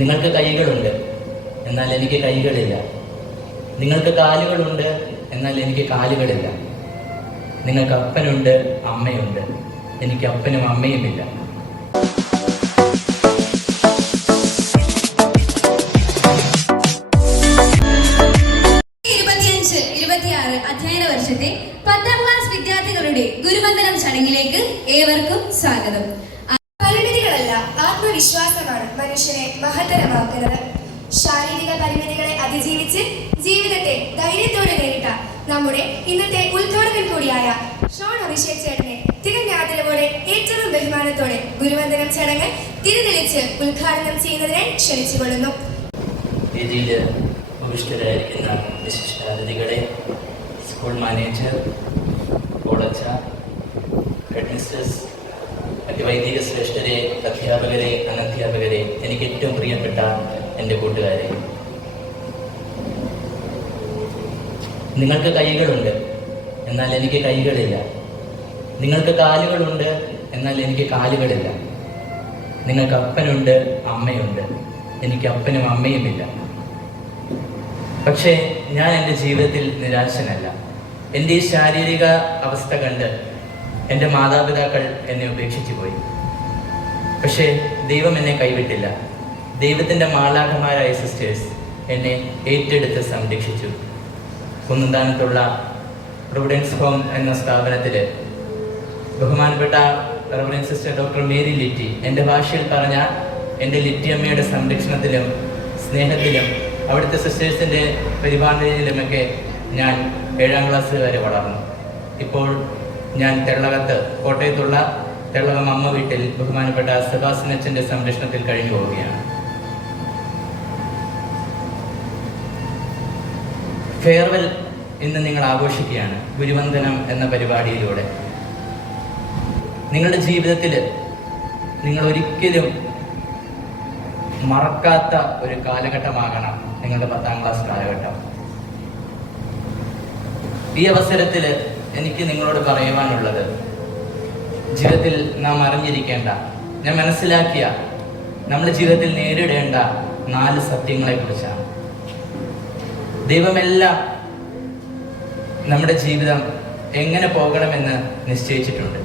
നിങ്ങൾക്ക് കൈകളുണ്ട്, എന്നാൽ എനിക്ക് കൈകളില്ല. നിങ്ങൾക്ക് കാലുകളുണ്ട്, എന്നാൽ എനിക്ക് കാലുകളില്ല. നിങ്ങൾക്ക് അപ്പനുണ്ട്, അമ്മയുണ്ട്, എനിക്ക് അപ്പനും അമ്മയുമില്ല. അധ്യയന വർഷത്തെ 10ാം ക്ലാസ് വിദ്യാർത്ഥികളുടെ ഗുരുവന്ദനം ചടങ്ങിലേക്ക് ഏവർക്കും സ്വാഗതം. പരിമിതികളല്ല, ആത്മവിശ്വാസമാണ് മനുഷ്യനെ മഹത്തരമാക്കുന്നത്. ശാരീരിക പരിമിതികളെ അതിജീവിച്ച് ജീവിതത്തെ ധൈര്യത്തോടെ നേരിട്ട നമ്മുടെ ഇന്നത്തെ ഉദ്ഘാടകൻ കൂടിയായ ഷോൺ അഭിഷേക് ചേട്ടനെ തികഞ്ഞ ആദരവോടെ ഏറ്റവും ബഹുമാനത്തോടെ ഗുരുവന്ദനം ചടങ്ങ് തിരിതെളിച്ച് ഉദ്ഘാടനം ചെയ്യുന്നതിനായി ക്ഷണിച്ചുകൊള്ളുന്നു. ഉപവിഷ്ടരായിരിക്കുന്ന വിശിഷ്ടാതിഥികളെ, സ്കൂൾ മാനേജർ, കോളേജ് ഹെഡ്മിസ്റ്റേഴ്സ്, മറ്റ് വൈദിക ശ്രേഷ്ഠരെ, അധ്യാപകരെ, അനധ്യാപകരെ, എനിക്ക് ഏറ്റവും പ്രിയപ്പെട്ട എൻ്റെ കൂട്ടുകാരെ, നിങ്ങൾക്ക് കൈകളുണ്ട്, എന്നാൽ എനിക്ക് കൈകളില്ല. നിങ്ങൾക്ക് കാലുകളുണ്ട്, എന്നാൽ എനിക്ക് കാലുകളില്ല. നിങ്ങൾക്ക് അപ്പനുണ്ട്, അമ്മയുണ്ട്, എനിക്ക് അപ്പനും അമ്മയുമില്ല. പക്ഷേ ഞാൻ എൻ്റെ ജീവിതത്തിൽ നിരാശനല്ല. എൻ്റെ ഈ ശാരീരിക അവസ്ഥ കണ്ട് എൻ്റെ മാതാപിതാക്കൾ എന്നെ ഉപേക്ഷിച്ചു പോയി. പക്ഷേ ദൈവം എന്നെ കൈവിട്ടില്ല. ദൈവത്തിൻ്റെ മാലാഖമാരായ സിസ്റ്റേഴ്സ് എന്നെ ഏറ്റെടുത്ത് സംരക്ഷിച്ചു. കുന്നന്താനത്തുള്ള പ്രൊവിഡൻസ് ഹോം എന്ന സ്ഥാപനത്തിൽ ബഹുമാനപ്പെട്ട reverend sister doctor Mary Litty, എൻ്റെ ഭാഷയിൽ പറഞ്ഞ എൻ്റെ ലിറ്റിയമ്മയുടെ സംരക്ഷണത്തിലും സ്നേഹത്തിലും അവിടുത്തെ സിസ്റ്റേഴ്സിൻ്റെ പരിപാലനയിലുമൊക്കെ ഞാൻ 7ാം ക്ലാസ് വരെ വളർന്നു. ഇപ്പോൾ ഞാൻ തെള്ളകത്ത്, കോട്ടയത്തുള്ള തെള്ളകം അമ്മ വീട്ടിൽ ബഹുമാനപ്പെട്ട സെബാസ്റ്റ്യൻ അച്ഛൻ്റെ സംരക്ഷണത്തിൽ കഴിഞ്ഞു പോവുകയാണ്. ഫെയർവെൽ ഇന്ന് നിങ്ങൾ ആഘോഷിക്കുകയാണ് ഗുരുവന്ദനം എന്ന പരിപാടിയിലൂടെ. നിങ്ങളുടെ ജീവിതത്തിൽ നിങ്ങൾ ഒരിക്കലും മറക്കാത്ത ഒരു കാലഘട്ടമാകണം നിങ്ങളുടെ 10ാം ക്ലാസ് കാലഘട്ടം. ഈ അവസരത്തിൽ എനിക്ക് നിങ്ങളോട് പറയുവാനുള്ളത്, ജീവിതത്തിൽ നാം അറിഞ്ഞിരിക്കേണ്ട, ഞാൻ മനസ്സിലാക്കിയ, നമ്മുടെ ജീവിതത്തിൽ നേരിടേണ്ട 4 സത്യങ്ങളെക്കുറിച്ചാണ്. ദൈവമെല്ലാം നമ്മുടെ ജീവിതം എങ്ങനെ പോകണമെന്ന് നിശ്ചയിച്ചിട്ടുണ്ട്.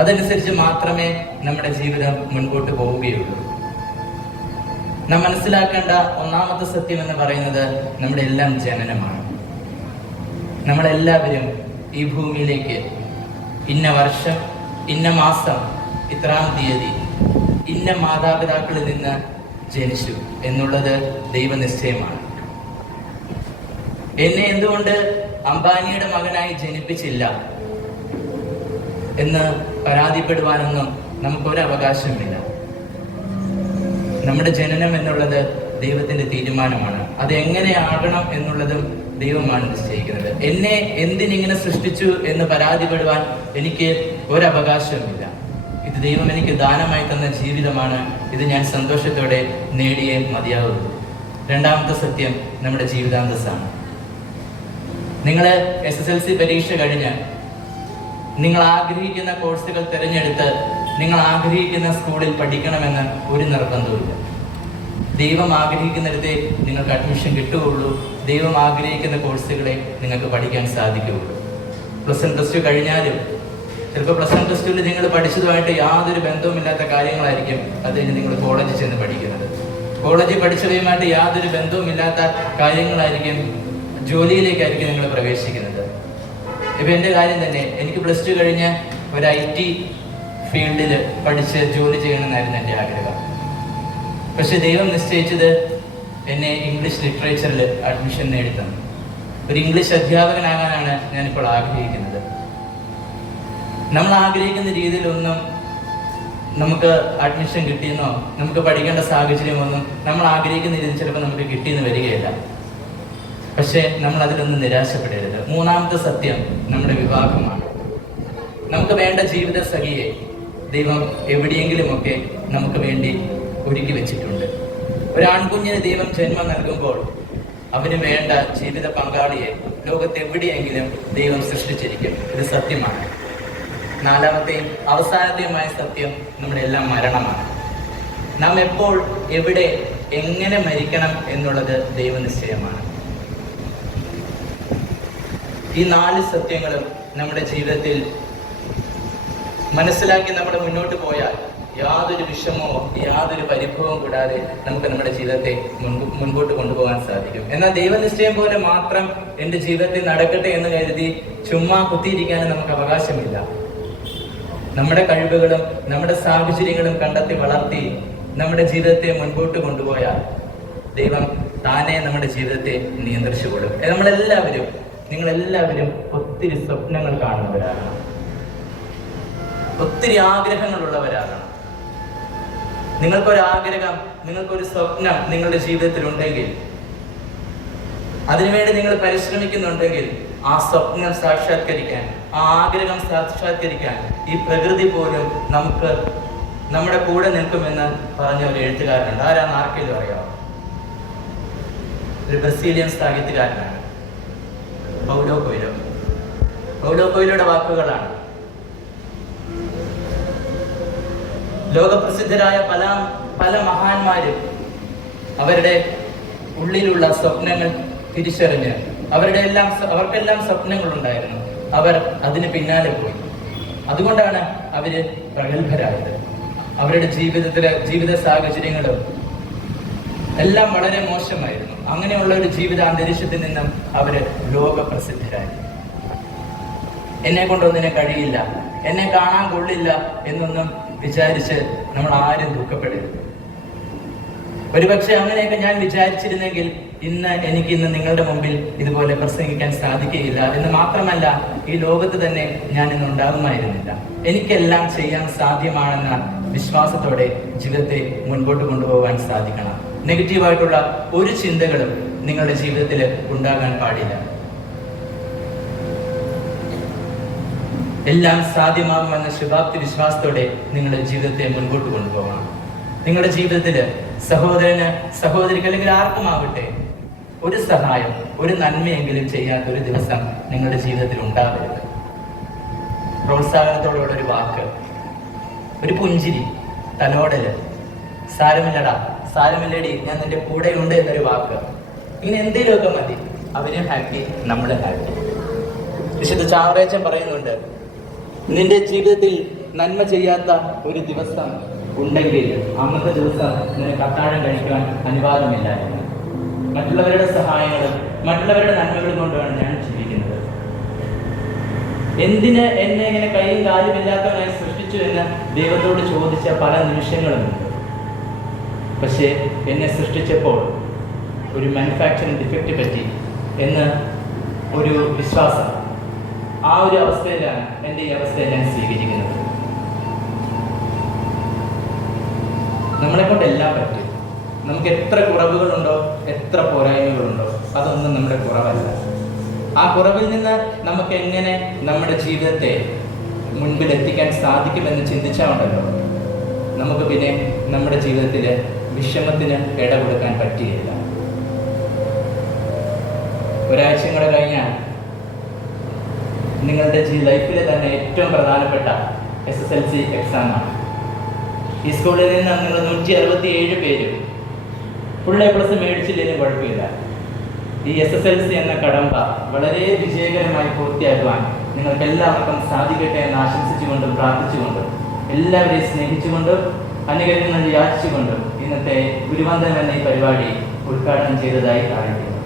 അതനുസരിച്ച് മാത്രമേ നമ്മുടെ ജീവിതം മുൻപോട്ട് പോവുകയുള്ളൂ. നാം മനസ്സിലാക്കേണ്ട 1ാമത്തെ സത്യം എന്ന് പറയുന്നത് നമ്മുടെ എല്ലാം ജനനമാണ്. നമ്മളെല്ലാവരും ഈ ഭൂമിയിലേക്ക് ഇന്ന വർഷം, ഇന്ന മാസം, ഇത്രാം തീയതി, ഇന്ന മാതാപിതാക്കളിൽ നിന്ന് ജനിച്ചു എന്നുള്ളത് ദൈവനിശ്ചയമാണ്. എന്നെ എന്തുകൊണ്ട് അംബാനിയുടെ മകനായി ജനിപ്പിച്ചില്ല എന്ന് പരാതിപ്പെടുവാനൊന്നും നമുക്കൊരു അവകാശമില്ല. നമ്മുടെ ജനനം എന്നുള്ളത് ദൈവത്തിന്റെ തീരുമാനമാണ്. അത് എങ്ങനെയാകണം എന്നുള്ളതും ദൈവമാണ് നിശ്ചയിക്കുന്നത്. എന്നെ എന്തിനിങ്ങനെ സൃഷ്ടിച്ചു എന്ന് പരാതിപ്പെടുവാൻ എനിക്ക് ഒരവകാശവുമില്ല. ഇത് ദൈവം എനിക്ക് ദാനമായി തന്ന ജീവിതമാണ്. ഇത് ഞാൻ സന്തോഷത്തോടെ നേടിയേ മതിയാവുള്ളൂ. 2ാമത്തെ സത്യം നമ്മുടെ ജീവിതാന്തസ്സാണ്. നിങ്ങൾ SSLC പരീക്ഷ കഴിഞ്ഞ് നിങ്ങൾ ആഗ്രഹിക്കുന്ന കോഴ്സുകൾ തിരഞ്ഞെടുത്ത് നിങ്ങൾ ആഗ്രഹിക്കുന്ന സ്കൂളിൽ പഠിക്കണമെന്ന് ഒരു നിർബന്ധവുമില്ല. ദൈവം ആഗ്രഹിക്കുന്നിടത്തെ നിങ്ങൾക്ക് അഡ്മിഷൻ കിട്ടുകയുള്ളൂ. ദൈവം ആഗ്രഹിക്കുന്ന കോഴ്സുകളെ നിങ്ങൾക്ക് പഠിക്കാൻ സാധിക്കുകയുള്ളൂ. +1 +2 കഴിഞ്ഞാലും ചിലപ്പോൾ +1 +2 നിങ്ങൾ പഠിച്ചതുമായിട്ട് യാതൊരു ബന്ധവുമില്ലാത്ത കാര്യങ്ങളായിരിക്കും അത് കഴിഞ്ഞ് നിങ്ങൾ കോളേജിൽ ചെന്ന് പഠിക്കുന്നത്. കോളേജിൽ പഠിച്ചവയുമായിട്ട് യാതൊരു ബന്ധവുമില്ലാത്ത കാര്യങ്ങളായിരിക്കും ജോലിയിലേക്കായിരിക്കും നിങ്ങൾ പ്രവേശിക്കുന്നത്. ഇപ്പം എൻ്റെ കാര്യം തന്നെ, എനിക്ക് +2 കഴിഞ്ഞ് ഒരു IT ഫീൽഡിൽ പഠിച്ച് ജോലി ചെയ്യണമെന്നായിരുന്നു എൻ്റെ ആഗ്രഹം. പക്ഷെ ദൈവം നിശ്ചയിച്ചത് എന്നെ ഇംഗ്ലീഷ് ലിറ്ററേച്ചറിൽ അഡ്മിഷൻ നേടിത്തന്നു. ഒരു ഇംഗ്ലീഷ് അധ്യാപകനാകാനാണ് ഞാനിപ്പോൾ ആഗ്രഹിക്കുന്നത്. നമ്മൾ ആഗ്രഹിക്കുന്ന രീതിയിലൊന്നും നമുക്ക് അഡ്മിഷൻ കിട്ടിയെന്നോ നമുക്ക് പഠിക്കേണ്ട സാഹചര്യമൊന്നും നമ്മൾ ആഗ്രഹിക്കുന്ന രീതിയിൽ ചിലപ്പോൾ നമുക്ക് കിട്ടിയെന്ന് വരികയില്ല. പക്ഷേ നമ്മൾ അതിലൊന്നും നിരാശപ്പെടരുത്. 3ാമത്തെ സത്യം നമ്മുടെ വിവാഹമാണ്. നമുക്ക് വേണ്ട ജീവിത സഖിയെ ദൈവം എവിടെയെങ്കിലുമൊക്കെ നമുക്ക് വേണ്ടി ഒരുക്കി വെച്ചിട്ടുണ്ട്. ഒരാൺകുഞ്ഞിന് ദൈവം ജന്മം നൽകുമ്പോൾ അവന് വേണ്ട ജീവിത പങ്കാളിയെ ലോകത്തെവിടെയെങ്കിലും ദൈവം സൃഷ്ടിച്ചിരിക്കും. ഇത് സത്യമാണ്. 4ാമത്തെയും അവസാനത്തെയുമായ സത്യം നമ്മുടെ എല്ലാം മരണമാണ്. നാം എപ്പോൾ, എവിടെ, എങ്ങനെ മരിക്കണം എന്നുള്ളത് ദൈവനിശ്ചയമാണ്. ഈ 4 സത്യങ്ങളും നമ്മുടെ ജീവിതത്തിൽ മനസ്സിലാക്കി നമ്മൾ മുന്നോട്ട് പോയാൽ യാതൊരു വിഷമമോ യാതൊരു പരിഭവവും കൂടാതെ നമുക്ക് നമ്മുടെ ജീവിതത്തെ മുൻപോട്ട് കൊണ്ടുപോകാൻ സാധിക്കും. എന്നാൽ ദൈവനിശ്ചയം പോലെ മാത്രം എൻ്റെ ജീവിതത്തിൽ നടക്കട്ടെ എന്ന് കരുതി ചുമ്മാ കുത്തിയിരിക്കാനും നമുക്ക് അവകാശമില്ല. നമ്മുടെ കഴിവുകളും നമ്മുടെ സാഹചര്യങ്ങളും കണ്ടെത്തി വളർത്തി നമ്മുടെ ജീവിതത്തെ മുൻപോട്ട് കൊണ്ടുപോയാൽ ദൈവം താനെ നമ്മുടെ ജീവിതത്തെ നിയന്ത്രിച്ചുകൊള്ളും. നിങ്ങളെല്ലാവരും ഒത്തിരി സ്വപ്നങ്ങൾ കാണുന്നവരാണ്, ഒത്തിരി ആഗ്രഹങ്ങളുള്ളവരാണ്. നിങ്ങൾക്കൊരാഗ്രഹം, നിങ്ങൾക്കൊരു സ്വപ്നം നിങ്ങളുടെ ജീവിതത്തിൽ ഉണ്ടെങ്കിൽ, അതിനുവേണ്ടി നിങ്ങൾ പരിശ്രമിക്കുന്നുണ്ടെങ്കിൽ, ആ സ്വപ്നം സാക്ഷാത്കരിക്കാൻ, ആ ആഗ്രഹം സാക്ഷാത്കരിക്കാൻ ഈ പ്രകൃതി പോലും നമ്മുടെ കൂടെ നിൽക്കുമെന്ന് പറഞ്ഞ ഒരു എഴുത്തുകാരനുണ്ട്. ആരാന്ന് ആർക്കെങ്കിലും അറിയാമോ? ഒരു ബ്രസീലിയൻ സാഹിത്യകാരനാണ് പൗലോ കൊയ്ലോ. പൗലോ കൊയ്ലോയുടെ വാക്കുകളാണ്. ലോകപ്രസിദ്ധരായ പല മഹാന്മാരും അവരുടെ ഉള്ളിലുള്ള സ്വപ്നങ്ങൾ തിരിച്ചറിഞ്ഞ് അവർക്കെല്ലാം സ്വപ്നങ്ങളുണ്ടായിരുന്നു. അവർ അതിന് പിന്നാലെ പോയി. അതുകൊണ്ടാണ് അവര് പ്രഗത്ഭരായത്. അവരുടെ ജീവിത സാഹചര്യങ്ങളും എല്ലാം വളരെ മോശമായിരുന്നു. അങ്ങനെയുള്ള ഒരു ജീവിത അന്തരീക്ഷത്തിൽ നിന്നും അവര് ലോകപ്രസിദ്ധരായി. എന്നെ കൊണ്ടൊന്നിനെ കഴിയില്ല, എന്നെ കാണാൻ കൊള്ളില്ല എന്നൊന്നും വിചാരിച്ച് നമ്മൾ ആരും ദുഃഖപ്പെടരുത്. ഒരുപക്ഷെ അങ്ങനെയൊക്കെ ഞാൻ വിചാരിച്ചിരുന്നെങ്കിൽ എനിക്ക് ഇന്ന് നിങ്ങളുടെ മുമ്പിൽ ഇതുപോലെ പ്രസംഗിക്കാൻ സാധിക്കുകയില്ല എന്ന് മാത്രമല്ല, ഈ ലോകത്ത് തന്നെ ഞാൻ ഇന്ന് ഉണ്ടാകുമായിരുന്നില്ല. എനിക്കെല്ലാം ചെയ്യാൻ സാധ്യമാണെന്ന വിശ്വാസത്തോടെ ജീവിതത്തെ മുൻപോട്ട് കൊണ്ടുപോകാൻ സാധിക്കണം. നെഗറ്റീവായിട്ടുള്ള ഒരു ചിന്തകളും നിങ്ങളുടെ ജീവിതത്തിൽ ഉണ്ടാകാൻ പാടില്ല. എല്ലാം സാധ്യമാകുമെന്ന ശുഭാപ്തി വിശ്വാസത്തോടെ നിങ്ങളുടെ ജീവിതത്തെ മുൻപോട്ട് കൊണ്ടുപോകണം. നിങ്ങളുടെ ജീവിതത്തിൽ സഹോദരിക്ക് അല്ലെങ്കിൽ ആർക്കുമാകട്ടെ ഒരു സഹായം, ഒരു നന്മയെങ്കിലും ചെയ്യാത്തൊരു ദിവസം നിങ്ങളുടെ ജീവിതത്തിൽ ഉണ്ടാവരുത്. പ്രോത്സാഹനത്തോടുള്ള ഒരു വാക്ക്, ഒരു പുഞ്ചിരി, തലോടല്, സാരമില്ലടാ, സാരമില്ലടി, ഞാൻ നിന്റെ കൂടെ ഉണ്ട് എന്നൊരു വാക്ക്, ഇങ്ങനെ എന്തെങ്കിലുമൊക്കെ മതി. അവരും ഹാപ്പി, നമ്മൾ ഹാപ്പി. വിശുദ്ധ ചാവറേച്ചൻ പറയുന്നുണ്ട്, നിന്റെ ജീവിതത്തിൽ നന്മ ചെയ്യാത്ത ഒരു ദിവസം ഉണ്ടെങ്കിൽ അന്നത്തെ ദിവസം നിനക്ക് അത്താഴം കഴിക്കാൻ അനുവാദമില്ല എന്ന്. മറ്റുള്ളവരുടെ സഹായങ്ങളും മറ്റുള്ളവരുടെ നന്മകളും കൊണ്ടാണ് ഞാൻ ജീവിക്കുന്നത്. എന്തിന് എന്നെ ഇങ്ങനെ കൈയും കാലുമില്ലാത്തവനായി സൃഷ്ടിച്ചു എന്ന് ദൈവത്തോട് ചോദിച്ച പല നിമിഷങ്ങളുമുണ്ട്. പക്ഷേ എന്നെ സൃഷ്ടിച്ചപ്പോൾ ഒരു മാനുഫാക്ചറിങ് ഡിഫക്റ്റ് പറ്റി എന്ന് ഒരു വിശ്വാസം, ആ ഒരു അവസ്ഥയിലാണ് എൻ്റെ ഈ അവസ്ഥയെ ഞാൻ സ്വീകരിക്കുന്നത്. നമ്മളെ കൊണ്ട് എല്ലാം പറ്റും. നമുക്ക് എത്ര കുറവുകളുണ്ടോ, എത്ര പോരായ്മകളുണ്ടോ, അതൊന്നും നമ്മുടെ കുറവല്ല. ആ കുറവിൽ നിന്ന് നമുക്ക് എങ്ങനെ നമ്മുടെ ജീവിതത്തെ മുൻപിൽ എത്തിക്കാൻ സാധിക്കുമെന്ന് ചിന്തിച്ചാലുണ്ടല്ലോ, നമുക്ക് പിന്നെ നമ്മുടെ ജീവിതത്തിൽ വിഷമത്തിന് ഇട കൊടുക്കാൻ പറ്റുകയില്ല. ഒരാഴ്ചയും കൂടെ കഴിഞ്ഞാൽ നിങ്ങളുടെ ലൈഫിലെ തന്നെ ഏറ്റവും പ്രധാനപ്പെട്ട SSLC എക്സാമാണ്. ഈ സ്കൂളിൽ നിന്ന് നിങ്ങൾ 167 പേര് ഫുൾ A+ മേടിച്ചില്ലെങ്കിലും കുഴപ്പമില്ല. ഈ SSLC എന്ന കടമ്പ വളരെ വിജയകരമായി പൂർത്തിയാക്കുവാൻ നിങ്ങൾക്ക് എല്ലാവർക്കും സാധിക്കട്ടെ എന്ന് ആശംസിച്ചുകൊണ്ടും പ്രാർത്ഥിച്ചുകൊണ്ടും എല്ലാവരെയും സ്നേഹിച്ചുകൊണ്ടും അനുഗ്രഹങ്ങൾ യാചിച്ചുകൊണ്ടും ഇന്നത്തെ ഗുരുവന്ദനം എന്ന ഈ പരിപാടി ഉദ്ഘാടനം ചെയ്തതായി അറിയിക്കുന്നു.